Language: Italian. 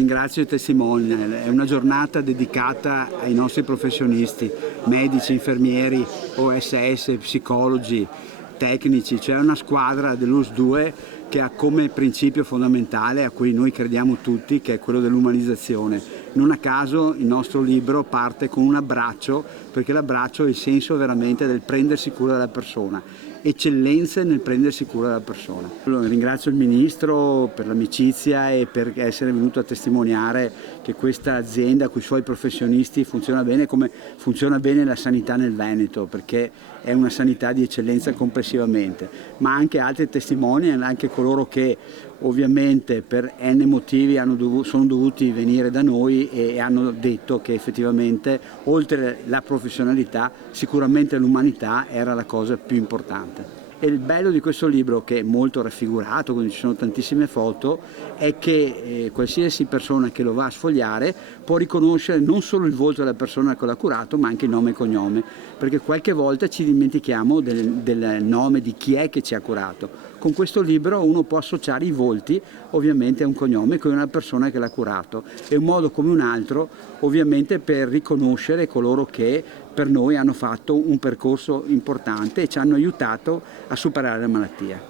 Ringrazio i testimonial, è una giornata dedicata ai nostri professionisti, medici, infermieri, OSS, psicologi, tecnici. C'è una squadra dell'US 2 che ha come principio fondamentale, a cui noi crediamo tutti, che è quello dell'umanizzazione. Non a caso il nostro libro parte con un abbraccio, perché l'abbraccio è il senso veramente del prendersi cura della persona, eccellenze nel prendersi cura della persona. Ringrazio il Ministro per l'amicizia e per essere venuto a testimoniare che questa azienda con i suoi professionisti funziona bene, come funziona bene la sanità nel Veneto, perché è una sanità di eccellenza complessivamente, ma anche altri testimoni, anche coloro che ovviamente per N motivi sono dovuti venire da noi e hanno detto che effettivamente oltre la professionalità sicuramente l'umanità era la cosa più importante. E il bello di questo libro, che è molto raffigurato, quindi ci sono tantissime foto, è che qualsiasi persona che lo va a sfogliare può riconoscere non solo il volto della persona che l'ha curato, ma anche il nome e cognome, perché qualche volta ci dimentichiamo del nome di chi è che ci ha curato. Con questo libro uno può associare i volti ovviamente a un cognome con una persona che l'ha curato, è un modo come un altro ovviamente per riconoscere coloro che per noi hanno fatto un percorso importante e ci hanno aiutato a superare la malattia.